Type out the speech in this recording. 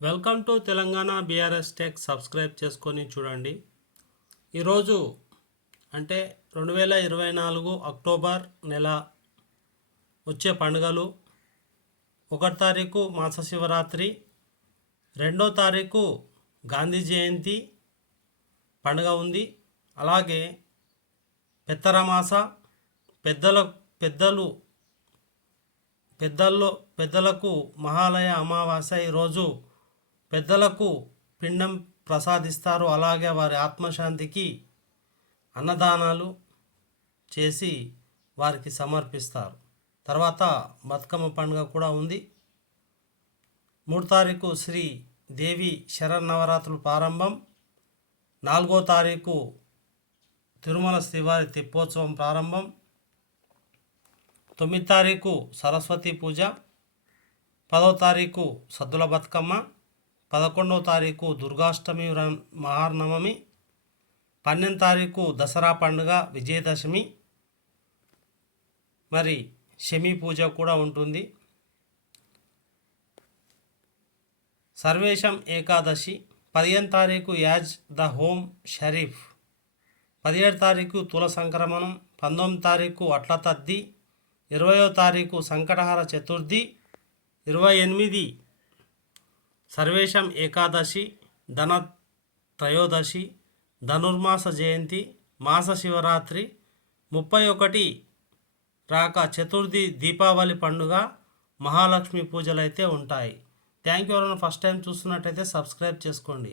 Welcome to Telangana BRS tech. Subscribe చేసుకొని చూడండి. ఈరోజు అంటే 2024 అక్టోబర్ నెల వచ్చే పండుగలు. 1వ తారీఖు మాస శివరాత్రి, 2వ తారీఖు గాంధీ జయంతి పండుగ ఉంది. అలాగే పెత్తరమాస, పెద్దలకు మహాలయ అమావాస్య. ఈరోజు పెద్దలకు పిండం ప్రసాదిస్తారు. అలాగే వారి ఆత్మశాంతికి అన్నదానాలు చేసి వారికి సమర్పిస్తారు. తర్వాత బతుకమ్మ పండుగ కూడా ఉంది. 3వ తారీఖు శ్రీ దేవి శరన్నవరాత్రులు ప్రారంభం. 4వ తారీఖు తిరుమల శ్రీవారి తెప్పోత్సవం ప్రారంభం. 9వ తారీఖు సరస్వతి పూజ. 10వ తారీఖు సద్దుల బతుకమ్మ. 11వ తారీఖు దుర్గాష్టమి మహానవమి. 12వ తారీఖు దసరా పండుగ విజయదశమి. మరి శమి పూజ కూడా ఉంటుంది. సర్వేశం ఏకాదశి. 15వ తారీఖు యాజ్ ద హోమ్ షరీఫ్. 17వ తారీఖు తుల సంక్రమణం. 19వ తారీఖు అట్ల తద్ది. 20వ తారీఖు సంకటహర చతుర్థి. 28 సర్వేశం ఏకాదశి, ధన త్రయోదశి, ధనుర్మాస జయంతి, మాస శివరాత్రి. 31 రాక చతుర్థి, దీపావళి పండుగ, మహాలక్ష్మి పూజలు అయితే ఉంటాయి. Thank you. ఎవరైనా ఫస్ట్ టైం చూస్తున్నట్టయితే సబ్స్క్రైబ్ చేసుకోండి.